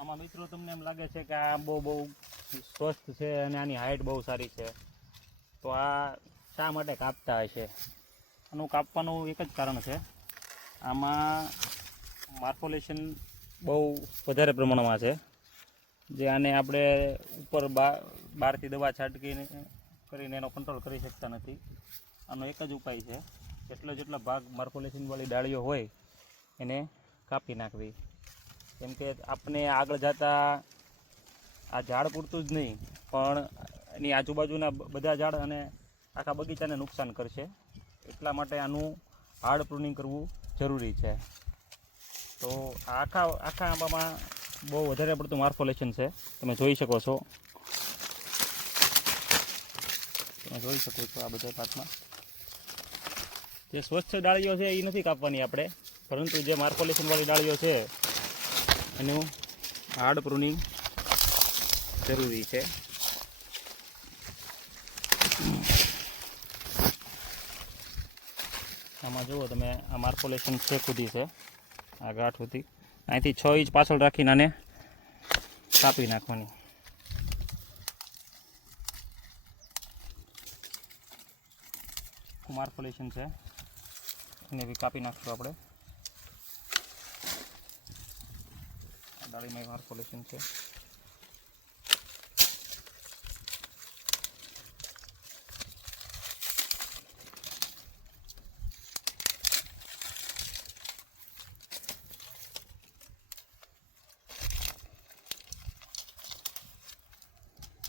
આમાં મિત્રો તમને એમ લાગે છે કે આ બહુ સ્વસ્થ છે અને આની હાઇટ બહુ સારી છે, તો આ શા માટે કાપતા હશે? આનું કાપવાનું એક જ કારણ છે, આમાં માર્ફોલેશન બહુ વધારે પ્રમાણમાં છે, જે આને આપણે ઉપર બહારથી દવા છાંટકીને કરીને એનો કંટ્રોલ કરી શકતા નથી. આનો એક જ ઉપાય છે, જેટલા ભાગ માર્ફોલેશનવાળી ડાળીઓ હોય એને કાપી નાખવી. કેમ કે આપણે આગળ જતાં આ ઝાડ પૂરતું જ નહીં પણ એની આજુબાજુના બધા ઝાડ અને આખા બગીચાને નુકસાન કરશે, એટલા માટે આનું હાર્ડ પ્રૂનિંગ કરવું જરૂરી છે. તો આખા આંબામાં બહુ વધારે પડતું માર્ફોલેશન છે, તમે જોઈ શકો છો. આ બધા પાકમાં જે સ્વચ્છ ડાળીઓ છે એ નથી કાપવાની આપણે, પરંતુ જે માર્ફોલેશનવાળી ડાળીઓ છે એનું હાર્ડ પ્રૂનિંગ જરૂરી છે. આમાં જુઓ તમે, આ માર્ફોલેશન છે સુધી છે, આ ગાંઠ સુધી અહીંથી 6 ઇંચ પાછળ રાખીને આને કાપી નાખવાની. માર્ફોલેશન છે એને બી કાપી નાખશું આપણે. ડાળીમાં માર્ફોલેશન છે.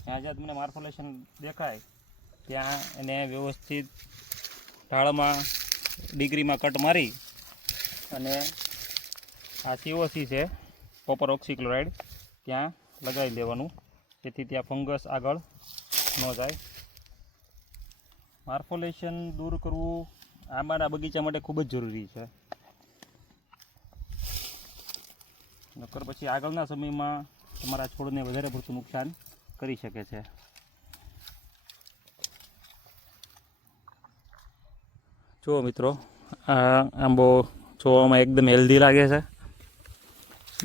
જ્યાં જ્યાં તમને માર્ફોલેશન દેખાય ત્યાં એને વ્યવસ્થિત ઢાળમાં ડિગ્રીમાં કટ મારી અને આ COC છે, કોપર ઓક્સીક્લોરાઇડ, ત્યાં લગાવી દેવાનું, જેથી ત્યાં ફંગસ આગળ ન જાય. માર્ફોલેશન દૂર કરવું આંબાના બગીચા માટે ખૂબ જ જરૂરી છે, નકર પછી આગળના સમયમાં તમારા છોડને વધારે પડતું નુકસાન કરી શકે છે. જુઓ મિત્રો, આ આંબો જોવામાં એકદમ હેલ્ધી લાગે છે.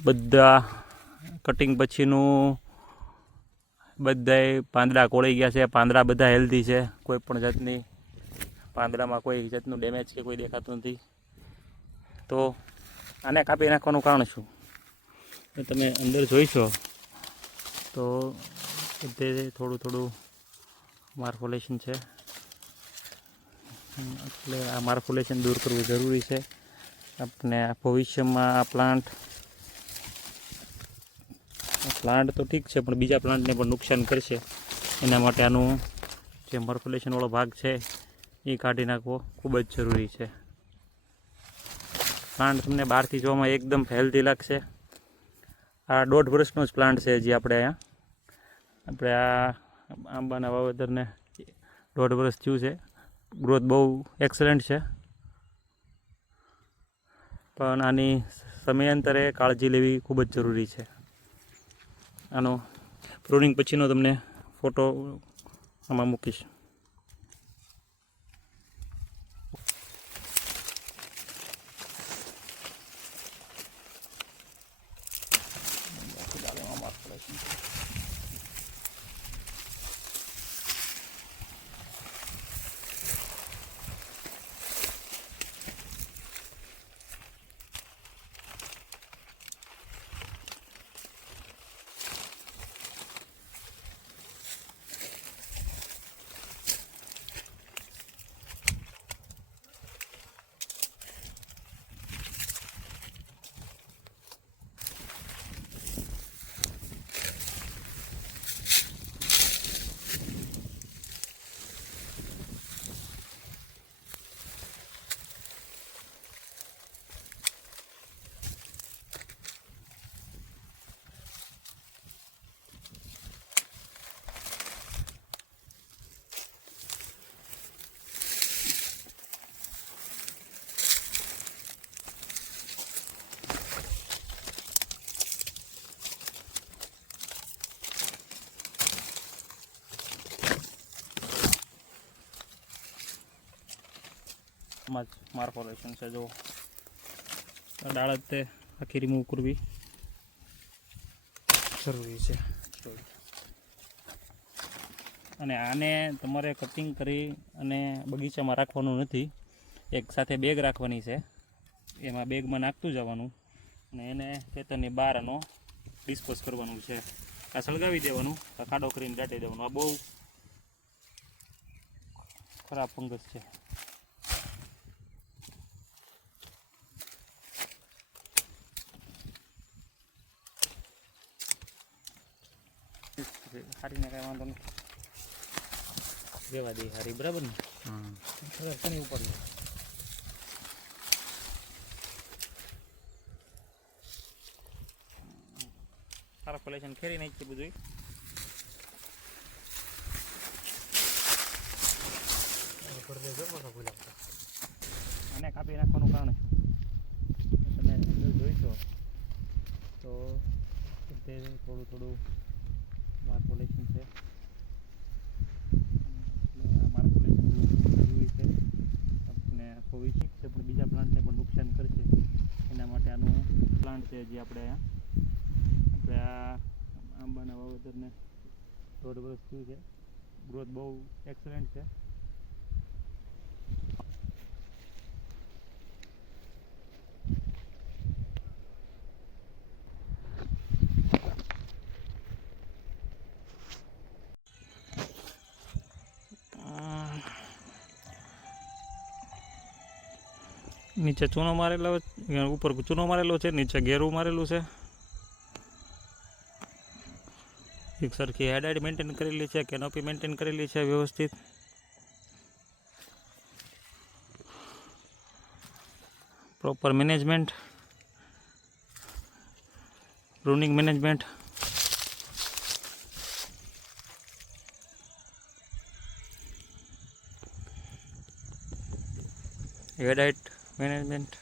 બધા કટિંગ પછીનું બધાય પાંદડા કોળી ગયા છે, પાંદડા બધા હેલ્ધી છે, કોઈ પણ જાતની પાંદડામાં કોઈ જાતનું ડેમેજ કે કોઈ દેખાતું નથી. તો આને કાપી નાખવાનું કારણ શું? તમે અંદર જોઈશો તો બધે થોડું માર્ફોલેશન છે, એટલે આ માર્ફોલેશન દૂર કરવું જરૂરી છે. આપણે ભવિષ્યમાં આ પ્લાન્ટ તો ઠીક છે પણ બીજા પ્લાન્ટને પણ નુકસાન કરશે, એના માટે આનું જે માર્ફોલેશનવાળો ભાગ છે એ કાઢી નાખવો ખૂબ જ જરૂરી છે. પ્લાન્ટ તમને બહારથી જોવામાં એકદમ હેલ્ધી લાગશે. આ 1.5 વર્ષનો જ પ્લાન્ટ છે, જે આપણે આ આંબાના વાવેતરને 1.5 વર્ષ થયું છે. ગ્રોથ બહુ એક્સલન્ટ છે, પણ આની સમયાંતરે કાળજી લેવી ખૂબ જ જરૂરી છે. આનો પ્રૂનિંગ પછીનો તમને ફોટો આમાં મૂકીશ. માર્ફોલેશન છે, જો ડાળ જ તે આખી રિમૂવ કરવી. જરૂરી છે. અને આને તમારે કટિંગ કરી અને બગીચામાં રાખવાનું નથી, એક સાથે બેગ રાખવાની છે, એમાં બેગમાં નાખતું જવાનું અને એને ખેતરની બહાર આનો ડિસ્પોઝ કરવાનું છે. આ સળગાવી દેવાનું, આ ખાડો કરીને દાટી દેવાનું. આ બહુ ખરાબ ફંગસ છે. હારીને કાંઈ વાંધો નહીં, રેવા દે હારી, બરાબર ને? કોની ઉપર સારા કોલેશન ખેરી નાખી બધું. અને કાપી નાખવાનું કારણ તમે અંદર જોઈશો તો તે થોડું થોડું માર્કોલેશન છે. માર્કોલેશન જરૂરી છે, આપણે ભવિષ્ય છે પણ બીજા પ્લાન્ટને પણ નુકસાન કરશે. એના માટે આનું પ્લાન્ટ છે જે આપણે આ આંબાના વાવેતરને 1.5 વર્ષ થયું છે. ગ્રોથ બહુ એક્સલન્ટ છે. નીચે ચૂનો મારેલો, ઉપર ચૂનો મારેલો છે, નીચે ઘેરું મારેલું છે. એક સરખી હેડ મેન્ટેન કરેલી છે, કેનોપી મેન્ટેન કરેલી છે વ્યવસ્થિત. Proper management, pruning management. Head height management.